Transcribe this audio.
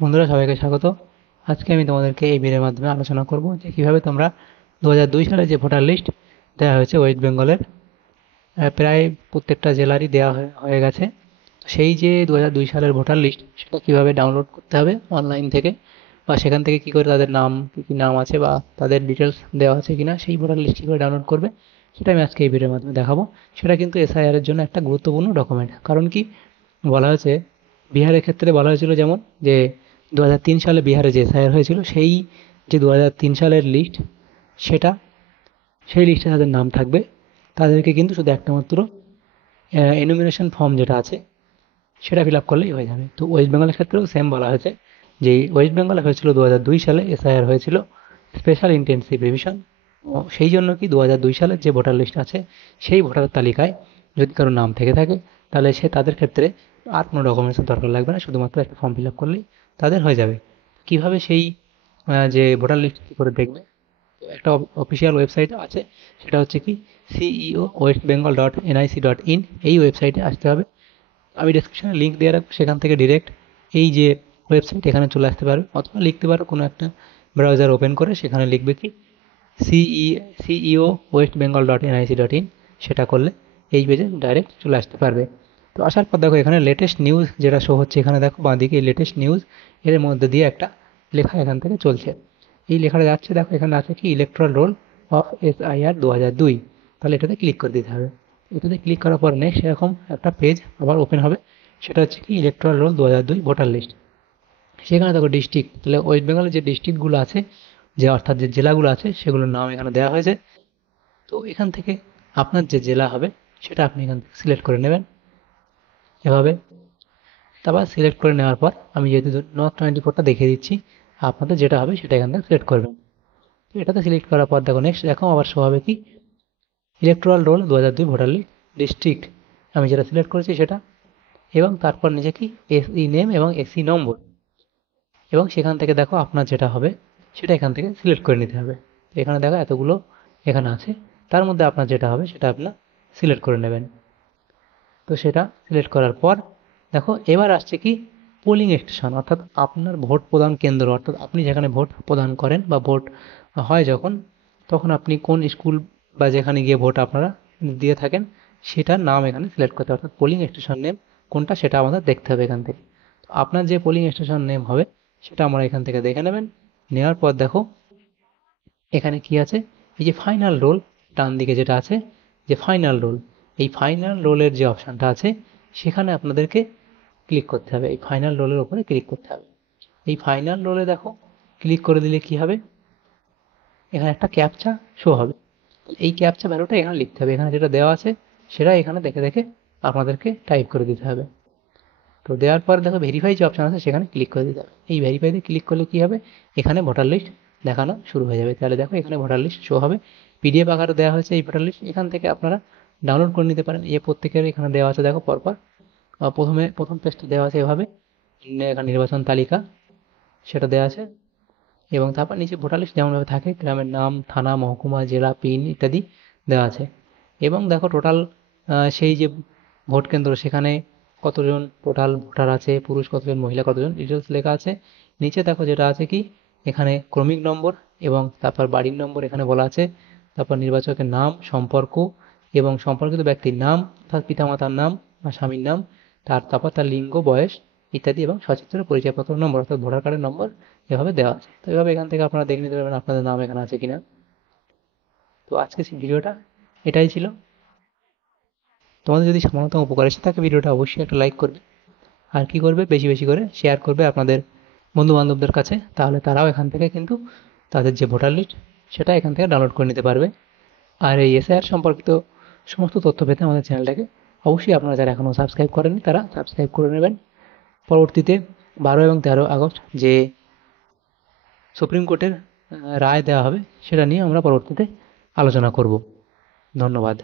বন্ধুরা সবাইকে স্বাগত। আজকে আমি তোমাদেরকে এই ভিডিওর মাধ্যমে আলোচনা করব যে কিভাবে তোমরা 2002 সালে যে ভোটার লিস্ট দেওয়া হয়েছে ওয়েস্ট বেঙ্গলের, প্রায় প্রত্যেকটা জেলারই দেওয়া হয়ে গেছে। তো সেই যে 2002 সালের ভোটার লিস্ট সেটা কিভাবে ডাউনলোড করতে হবে অনলাইন থেকে, বা সেখান থেকে কি করে তাদের নাম কি কি নাম আছে বা তাদের ডিটেলস দেওয়া আছে কিনা সেই ভোটার লিস্ট কী করে ডাউনলোড করবে, সেটা আমি আজকে এই ভিডিওর মাধ্যমে দেখাবো। সেটা কিন্তু এসআইআর এর জন্য একটা গুরুত্বপূর্ণ ডকুমেন্ট। কারণ কি বলা হয়েছে, বিহারের ক্ষেত্রে বলা হয়েছিল যেমন যে 2003 সালে বিহারে যে এসআইআর হয়েছিল সেই যে 2003 সালের লিস্ট, সেটা সেই লিস্টে যাদের নাম থাকবে তাদেরকে কিন্তু শুধু একটা মাত্র এনুমিনেশন ফর্ম যেটা আছে সেটা ফিল আপ করলেই হয়ে যাবে। তো ওয়েস্ট বেঙ্গলের ক্ষেত্রেও সেম বলা হয়েছে যে ওয়েস্ট বেঙ্গলে হয়েছিল 2002 সালে এসআইআর হয়েছিল স্পেশাল ইন্টেন্সিভ রিভিশন। সেই জন্য কি 2002 সালের যে ভোটার লিস্ট আছে সেই ভোটার তালিকায় যদি কারো নাম থেকে থাকে তাহলে সে তাদের ক্ষেত্রে আর কোনো ডকুমেন্টসের দরকার লাগবে না, শুধুমাত্র একটা ফর্ম ফিল আপ করলেই তাদের হয়ে যাবে। কিভাবে সেই যে ভোটার লিস্ট কী করে দেখবে, তো একটা অফিসিয়াল ওয়েবসাইট আছে, সেটা হচ্ছে কি CEO West Bengal dot NIC dot in, এই ওয়েবসাইটে আসতে হবে। আমি ডেসক্রিপশনে লিঙ্ক দিয়ে রাখবো, সেখান থেকে ডিরেক্ট এই যে ওয়েবসাইট এখানে চলে আসতে পারবে, অথবা লিখতে পারো কোনো একটা ব্রাউজার ওপেন করে সেখানে লিখবে কি CEO West Bengal dot NIC dot in, সেটা করলে এই পেজে ডাইরেক্ট চলে আসতে পারবে। তো আসার পর দেখো এখানে লেটেস্ট নিউজ যেটা শো হচ্ছে, এখানে দেখো বাঁদিকে এই লেটেস্ট নিউজ এর মধ্যে দিয়ে একটা লেখা এখান থেকে চলছে। এই লেখাটা যাচ্ছে, দেখো এখানে আছে কি ইলেকট্রাল রোল অফ এসআইআর 2002, তাহলে এটাতে ক্লিক করে দিতে হবে। এটাতে ক্লিক করার পর নেক্সট এরকম একটা পেজ আবার ওপেন হবে, সেটা হচ্ছে কি ইলেকট্রাল রোল 2002 ভোটার লিস্ট। সেখানে দেখো ডিস্ট্রিক্ট, তাহলে ওয়েস্ট বেঙ্গলের যে ডিস্ট্রিক্টগুলো আছে, যে অর্থাৎ যে জেলাগুলো আছে সেগুলোর নাম এখানে দেওয়া হয়েছে। তো এখান থেকে আপনার যে জেলা হবে সেটা আপনি এখান থেকে সিলেক্ট করে নেবেন এভাবে। তারপর সিলেক্ট করে নেওয়ার পর আমি যেহেতু নর্থ 24টা দেখিয়ে দিচ্ছি, আপনাদের যেটা হবে সেটা এখান থেকে সিলেক্ট করবেন। তো এটাতে সিলেক্ট করার পর দেখো নেক্সট দেখো আবার শো হবে কি electoral roll 2002 voter list district, আমি যেটা সিলেক্ট করেছি সেটা, এবং তারপর নিচে কি এসই নেম এবং এসই নম্বর, এবং সেখান থেকে দেখো আপনার যেটা হবে সেটা এখান থেকে সিলেক্ট করে নিতে হবে। তো এখানে দেখো এতগুলো এখানে আছে, তার মধ্যে আপনার যেটা হবে সেটা আপনার সিলেক্ট করে নেবেন। তো সেটা সিলেক্ট করার পর দেখো এবার আসছে কি পোলিং স্টেশন, অর্থাৎ আপনার ভোট প্রদান কেন্দ্র, অর্থাৎ আপনি যেখানে ভোট প্রদান করেন বা ভোট হয় যখন, তখন আপনি কোন স্কুল বা যেখানে গিয়ে ভোট আপনারা দিয়ে থাকেন সেটার নাম এখানে সিলেক্ট করতে হবে, অর্থাৎ পোলিং স্টেশন নেম কোনটা সেটা আমাদের দেখতে হবে এখান থেকে। তো আপনার যে পোলিং স্টেশন নেম হবে সেটা আমরা এখান থেকে দেখে নেবেন। নেওয়ার পর দেখো এখানে কি আছে, এই যে ফাইনাল রোল ডান দিকে যেটা আছে, যে ফাইনাল রোল, এই ফাইনাল রোলের যে অপশানটা আছে সেখানে আপনাদেরকে ক্লিক করতে হবে, এই ফাইনাল রোলের উপরে ক্লিক করতে হবে। এই ফাইনাল রোলে দেখো ক্লিক করে দিলে কি হবে, এখানে একটা ক্যাপচা শো হবে। এই ক্যাপচা ভ্যালুটা এখানে লিখতে হবে, এখানে যেটা দেওয়া আছে সেটা এখানে দেখে দেখে আপনাদেরকে টাইপ করে দিতে হবে। তো দেওয়ার পর দেখো ভেরিফাই যে অপশান আছে সেখানে ক্লিক করে দিতে হবে। এই ভেরিফাইতে ক্লিক করলে কি হবে, এখানে ভোটার লিস্ট দেখানো শুরু হয়ে যাবে। তাহলে দেখো এখানে ভোটার লিস্ট শো হবে, পিডিএফ আকারে দেওয়া হয়েছে এই ভোটার লিস্ট, এখান থেকে আপনারা ডাউনলোড করে নিতে পারেন। এই প্রত্যেকের এখানে দেওয়া আছে দেখো পরপর, প্রথম পেজটা দেওয়া আছে এভাবে, এখানে নির্বাচন তালিকা সেটা দেওয়া আছে, এবং তারপর নিচে ভোটার লিস্ট যেমনভাবে থাকে গ্রামের নাম, থানা, মহকুমা, জেলা, পিন ইত্যাদি দেওয়া আছে। এবং দেখো টোটাল সেই যে ভোট কেন্দ্র সেখানে কতজন টোটাল ভোটার আছে, পুরুষ কতজন, মহিলা কতজন, ডিটেলস লেখা আছে। নিচে দেখো যেটা আছে কি এখানে ক্রমিক নম্বর এবং তারপর বাড়ির নম্বর এখানে বলা আছে, তারপর নির্বাচকের নাম, সম্পর্ক এবং সম্পর্কিত ব্যক্তির নাম অর্থাৎ পিতামাতার নাম বা স্বামীর নাম, তারপর তার লিঙ্গ, বয়স ইত্যাদি, এবং সচিত্র পরিচয়পত্র নম্বর অর্থাৎ ভোটার কার্ডের নম্বর এভাবে দেওয়া আছে। তো এভাবে এখান থেকে আপনারা দেখে নিতে পারবেন আপনাদের নাম এখানে আছে কিনা। তো আজকে ভিডিওটা এটাই ছিল। তোমাদের যদি সামান্যতম উপকার এসে থাকে ভিডিওটা অবশ্যই একটা লাইক করবে, আর কি করবে বেশি বেশি করে শেয়ার করবে আপনাদের বন্ধু বান্ধবদের কাছে, তাহলে তারাও এখান থেকে কিন্তু তাদের যে ভোটার লিস্ট সেটা এখান থেকে ডাউনলোড করে নিতে পারবে। আর এই এসআইআর সম্পর্কিত সমস্ত তথ্য পেতে আমাদের চ্যানেলটাকে অবশ্যই আপনারা যারা এখনও সাবস্ক্রাইব করেননি তারা সাবস্ক্রাইব করে নেবেন। পরবর্তীতে 12 এবং 13 আগস্ট যে সুপ্রিম কোর্টের রায় দেওয়া হবে সেটা নিয়ে আমরা পরবর্তীতে আলোচনা করব। ধন্যবাদ।